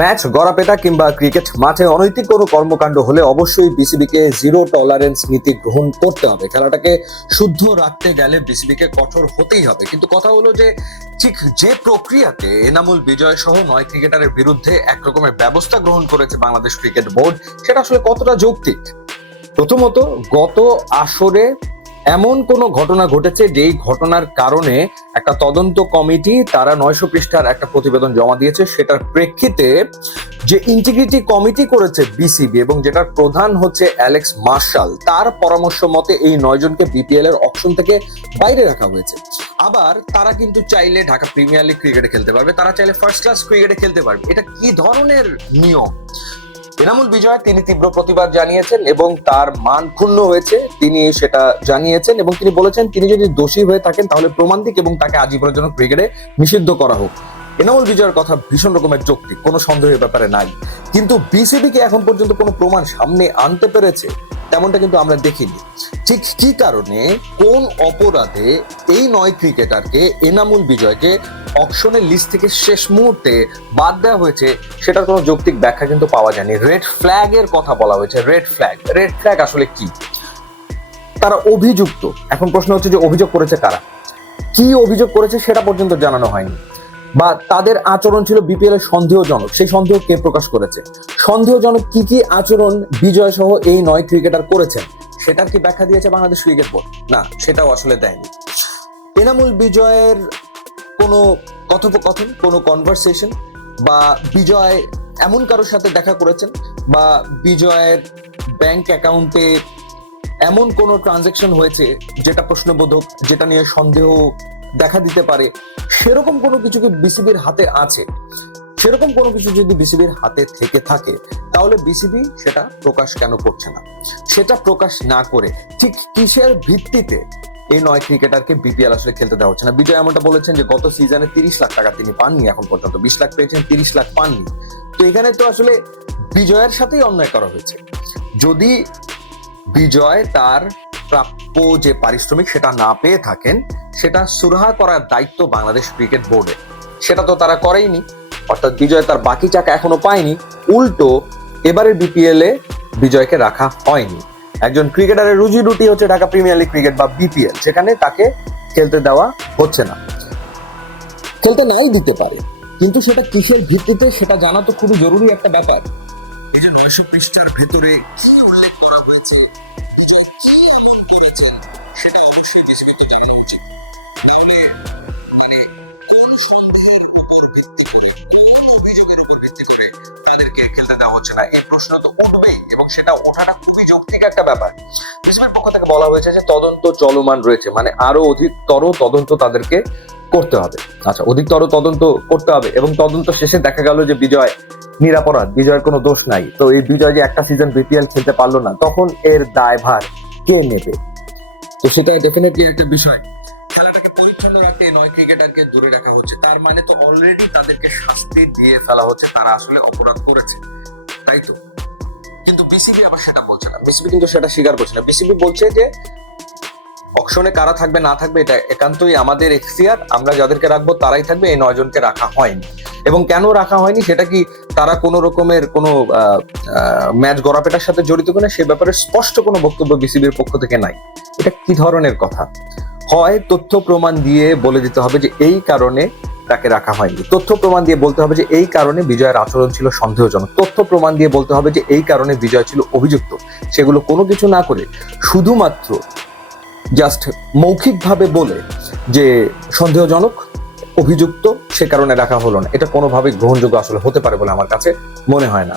Match গড়াপেটা কিংবা cricket মাঠে অনৈতিক কোনো কর্মকাণ্ড হলে অবশ্যই বিসিবিকে জিরো টলারেন্স নীতি গ্রহণ করতে হবে। খেলাটাকে শুদ্ধ রাখতে গেলে বিসিবিকে কঠোর হতেই হবে। কিন্তু কথা হলো যে ঠিক যে প্রক্রিয়াতে এনামুল বিজয় সহ 9 ক্রিকেটারের বিরুদ্ধে একরকমের ব্যবস্থা গ্রহণ করেছে বাংলাদেশ ক্রিকেট বোর্ড, সেটা আসলে কতটা যৌক্তিক? প্রথমত, গত আসরে এমন কোনো ঘটনা ঘটেছে যেই ঘটনার কারণে একটা তদন্ত কমিটি তারা 900 পৃষ্ঠার একটা প্রতিবেদন জমা দিয়েছে। সেটার প্রেক্ষিতে যে ইন্টিগ্রিটি কমিটি করেছে বিসিবি এবং যেটার প্রধান হচ্ছে অ্যালেক্স মার্শাল, তার পরামর্শ মতে এই 9 জনকে বিপিএল এর অপশন থেকে বাইরে রাখা হয়েছে। আবার তারা কিন্তু চাইলে ঢাকা প্রিমিয়ার লিগ ক্রিকেটে খেলতে পারবে, তারা চাইলে ফার্স্ট ক্লাস ক্রিকেটে খেলতে পারবে। এটা কি ধরনের নিয়ম? এনামুল বিজয় তিনি তীব্র প্রতিবাদ জানিয়েছেন এবং তার মান ক্ষুণ্ণ হয়েছে, তিনি সেটা জানিয়েছেন এবং তিনি বলেছেন তিনি যদি দোষী হয়ে থাকেন তাহলে প্রমাণ দিক এবং তাকে আজীবনের জন্য ক্রিকেটে নিষিদ্ধ করা হোক। এনামুল বিজয়ের কথা ভীষণ রকমের যৌক্তিক, কোনো সন্দেহের ব্যাপারে নাই। কিন্তু বিসিবিকে এখন পর্যন্ত কোনো প্রমাণ সামনে আনতে পেরেছে তেমনটা কিন্তু আমরা দেখিনি। ঠিক কি কারণে, কোন অপরাধে এই 9 ক্রিকেটারকে এনামুল বিজয়কে অকশনের লিস্ট থেকে শেষ মুহূর্তে বাদ দেওয়া হয়েছে সেটার কোনো যৌক্তিক ব্যাখ্যা কিন্তু পাওয়া যায়নি। রেড ফ্ল্যাগ এর কথা বলা হয়েছে। রেড ফ্ল্যাগ আসলে কি? তারা অভিযুক্ত। এখন প্রশ্ন হচ্ছে যে অভিযোগ করেছে কারা, কি অভিযোগ করেছে সেটা পর্যন্ত জানানো হয়নি, বা তাদের আচরণ ছিল বিপিএল এর সন্দেহজনক, সেই সন্দেহ কে প্রকাশ করেছে? সন্দেহজনক কি কি আচরণ বিজয় সহ এই 9 ক্রিকেটার করেছেন সেটার কি ব্যাখ্যা দিয়েছে বাংলাদেশ ক্রিকেট বোর্ড? না, সেটাও আসলে দেয়নি। এনামুল বিজয়ের কোনো কথোপকথন, কোনো কনভারসেশন, বা বিজয় এমন কারোর সাথে দেখা করেছেন, বা বিজয়ের ব্যাংক অ্যাকাউন্টে এমন কোনো ট্রানজাকশন হয়েছে যেটা প্রশ্নবোধক, যেটা নিয়ে সন্দেহ দেখা দিতে পারে, সেরকম কোনো কিছু কি বিসিবির হাতে আছে? সেরকম কোনো কিছু যদি বিসিবির হাতে থেকে থাকে তাহলে বিসিবি সেটা প্রকাশ কেন করছে না? সেটা প্রকাশ না করে ঠিক কিসের ভিত্তিতে এই 9 ক্রিকেটারকে বিপিএল আসলে খেলতে দেওয়া হচ্ছে না? বিজয় এমনটা বলেছেন যে গত সিজনে 30 লাখ টাকা তিনি পাননি, এখন পর্যন্ত 20 লাখ পেয়েছেন, 30 লাখ পাননি। তো এখানে তো আসলে বিজয়ের সাথেই অন্যায় করা হয়েছে। যদি বিজয় তার প্রাপ্য যে পারিশ্রমিক সেটা না পেয়ে থাকেন, সেটা সুরাহা করার দায়িত্ব বাংলাদেশ ক্রিকেট বোর্ডের, সেটা তো তারা করেইনি। অর্থাৎ বিজয় তার বাকি টাকা এখনো পায়নি, উল্টো এবারের বিপিএল এ বিজয়কে রাখা হয়নি। একজন ক্রিকেটারের রুজি রুটি হচ্ছে ঢাকা প্রিমিয়ার লিগ ক্রিকেট বা বিপিএল, সেখানে তাকে খেলতে দেওয়া হচ্ছে না। খেলতে নাই দিতে পারে, কিন্তু সেটা কিসের ভিত্তিতে সেটা জানা তো খুবই জরুরি একটা ব্যাপার। এই যে 900 পৃষ্ঠার ভিতরে কি উল্লেখ করা হয়েছে, বিজয় কি এমন করেছেন, সেটা অবশ্যই বিসিবিকে জানানো উচিত। তাহলে মানে কোন সন্দেহের উপর ভিত্তি করে, কোন অভিযোগের উপর ভিত্তি করে তাদেরকে খেলতে দেওয়া হচ্ছে না, এই প্রশ্ন তো উঠবেই এবং সেটা ওঠাটা খুবই যৌক্তিক একটা ব্যাপার। বিসিবির পক্ষ থেকে বলা হয়েছে যে তদন্ত চলমান রয়েছে, মানে আরো অধিকতর তদন্ত তাদেরকে করতে হবে। আচ্ছা, অধিকতর তদন্ত করতে হবে এবং তদন্ত শেষে দেখা গেল যে বিজয় নিরাপরাধ, বিজয়ের কোনো দোষ নাই। তো এই বিজয় যে একটা সিজন বিপিএল খেলতে পারলো না, তখন এর দায়ভার কে নেবে? তো সেটা ডেফিনেটলি একটা বিষয়। খেলাটাকে পরিচ্ছন্ন রাখতে 9 ক্রিকেটারকে দূরে রাখা হচ্ছে, তার মানে তো অলরেডি তাদেরকে শাস্তি দিয়ে ফেলা হচ্ছে, তারা আসলে অপরাধ করেছে, তাই তো? কিন্তু বিসিবি আবার সেটা বলছে না, বিসিবি কিন্তু সেটা স্বীকার করছে না। বিসিবি বলছে যে অকশনে কারা থাকবে না থাকবে এটা একান্তই আমাদের এখতিয়ার, আমরা যাদেরকে রাখবো তারাই থাকবে, এই 9 জনকে রাখা হয়নি। এবং কেন রাখা হয়নি, সেটা কি তারা কোনো রকমের কোনো ম্যাচ গড়াপেটার সাথে জড়িত কিনা সে ব্যাপারে স্পষ্ট কোনো বক্তব্য বিসিবির পক্ষ থেকে নাই। এটা কি ধরনের কথা? হয় তথ্য প্রমাণ দিয়ে বলে দিতে হবে যে এই কারণে তাকে রাখা হয়নি, তথ্য প্রমাণ দিয়ে বলতে হবে যে এই কারণে বিজয়ের আচরণ ছিল সন্দেহজনক, তথ্য প্রমাণ দিয়ে বলতে হবে যে এই কারণে বিজয় ছিল অভিযুক্ত। সেগুলো কোনো কিছু না করে শুধুমাত্র জাস্ট মৌখিকভাবে বলে যে সন্দেহজনক, অভিযুক্ত, সে কারণে রাখা হলো না, এটা কোনোভাবে গ্রহণযোগ্য আসলে হতে পারে বলে আমার কাছে মনে হয় না।